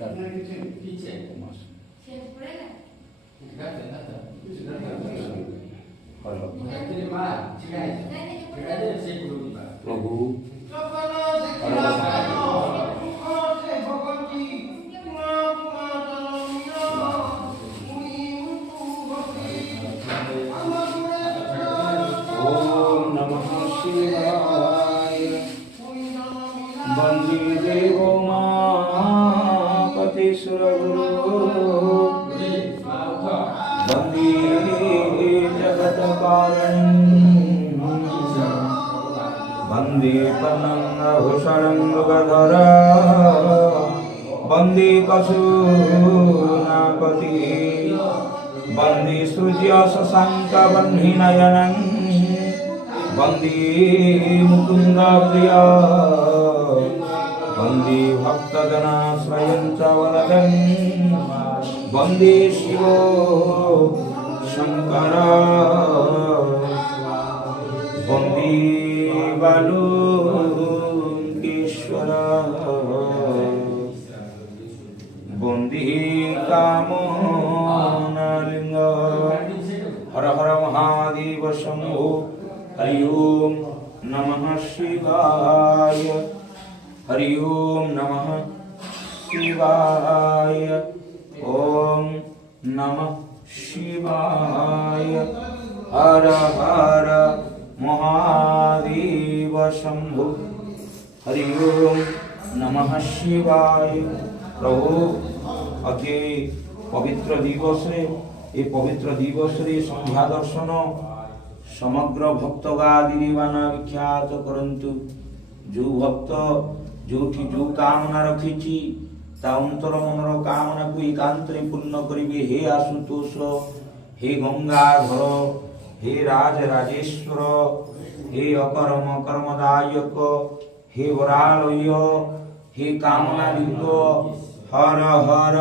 प्रभु ओम नमः शिवाय। वंदे देवो मापति सुरगुरु वंदे जगत्कारणं वंदे पन्नगभूषणं मृगधरा वंदे पशूनापति वंदे सूर्य शशांक वह्निनयनं वंदे मुकुंद प्रिया वंदे भक्तजनाश्रयं च वरदं वंदे शिवो शंकर वंदे बालुकेश्वर वंदे कामनालिंग। हर हर महादेव शंभो। हरि ओम नमः शिवाय। हरि ओम नमः शिवाय। ओम नमः शिवाय। हर हर महादेव शंभो। हरि ओम नमः शिवाय। प्रभु अति पवित्र दिवस ए पवित्र दिवस संध्या दर्शन समग्र भक्तगादी दीवाना विख्यात करंतु। जो भक्त जो कामना रखी ता अंतर मनर कामना को एकांतरे पूर्ण करिवे। हे आशुतोष, हे गंगाधर, हे राज राजेश्वर, हे अकर्म कर्मदायक, हे वरालय, हे कामना लिंग, हर हर